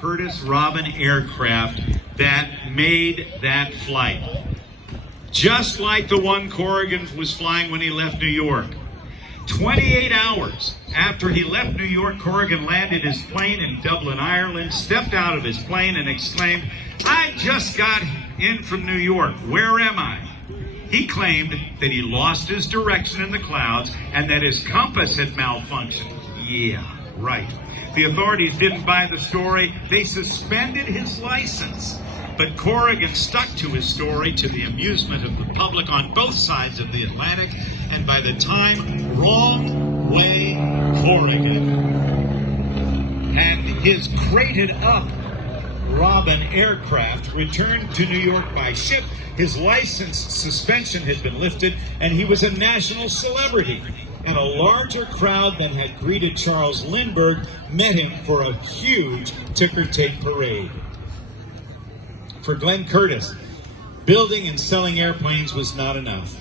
Curtiss Robin aircraft that made that flight. Just like the one Corrigan was flying when he left New York. 28 hours after he left New York, Corrigan landed his plane in Dublin, Ireland, stepped out of his plane and exclaimed, "I just got in from New York. Where am I?" He claimed that he lost his direction in the clouds and that his compass had malfunctioned. Yeah, right. The authorities didn't buy the story. They suspended his license. But Corrigan stuck to his story to the amusement of the public on both sides of the Atlantic. And by the time Wrong Way Corrigan and his crated up Robin aircraft returned to New York by ship, his license suspension had been lifted and he was a national celebrity. And a larger crowd than had greeted Charles Lindbergh met him for a huge ticker tape parade. For Glenn Curtiss, building and selling airplanes was not enough.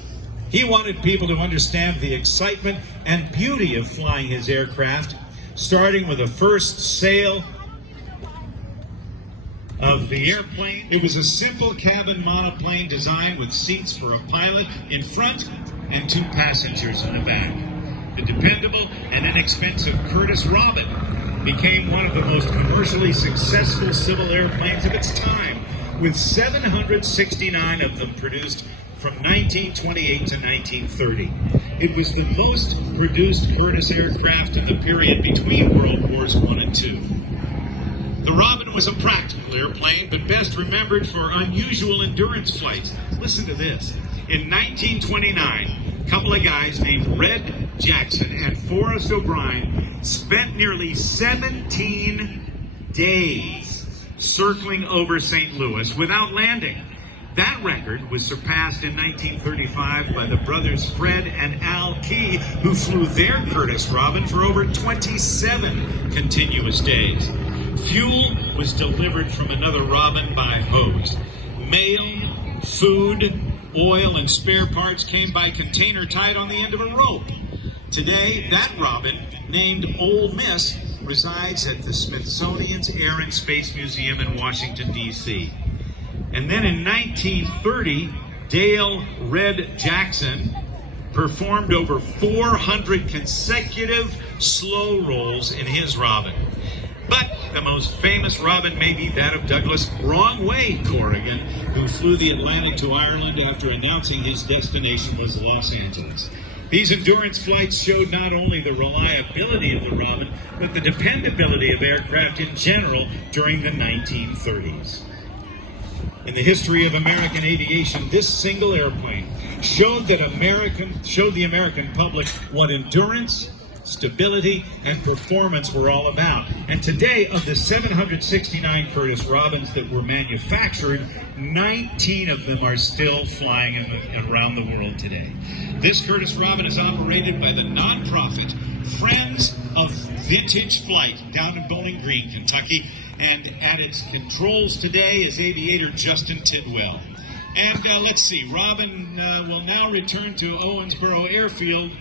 He wanted people to understand the excitement and beauty of flying his aircraft, starting with the first sale of the airplane. It was a simple cabin monoplane designed with seats for a pilot in front and 2 passengers in the back. The dependable and inexpensive Curtiss Robin became one of the most commercially successful civil airplanes of its time, with 769 of them produced from 1928 to 1930. It was the most produced Curtiss aircraft in the period between World Wars I and II. The Robin was a practical airplane, but best remembered for unusual endurance flights. Listen to this. In 1929, a couple of guys named Red Jackson and Forrest O'Brien spent nearly 17 days circling over St. Louis without landing. That record was surpassed in 1935 by the brothers Fred and Al Key, who flew their Curtiss Robin for over 27 continuous days. Fuel was delivered from another Robin by hose. Mail, food, oil, and spare parts came by container tied on the end of a rope. Today, that Robin, named Ole Miss, resides at the Smithsonian's Air and Space Museum in Washington, D.C. And then in 1930, Dale Red Jackson performed over 400 consecutive slow rolls in his Robin. But the most famous Robin may be that of Douglas Wrong Way Corrigan, who flew the Atlantic to Ireland after announcing his destination was Los Angeles. These endurance flights showed not only the reliability of the Robin, but the dependability of aircraft in general during the 1930s. In the history of American aviation, this single airplane showed the American public what endurance, stability, and performance were all about. And today, of the 769 Curtiss Robins that were manufactured, 19 of them are still flying around the world today. This Curtiss Robin is operated by the nonprofit Friends of Vintage Flight down in Bowling Green, Kentucky. And at its controls today is aviator Justin Tidwell. And let's see, Robin will now return to Owensboro Airfield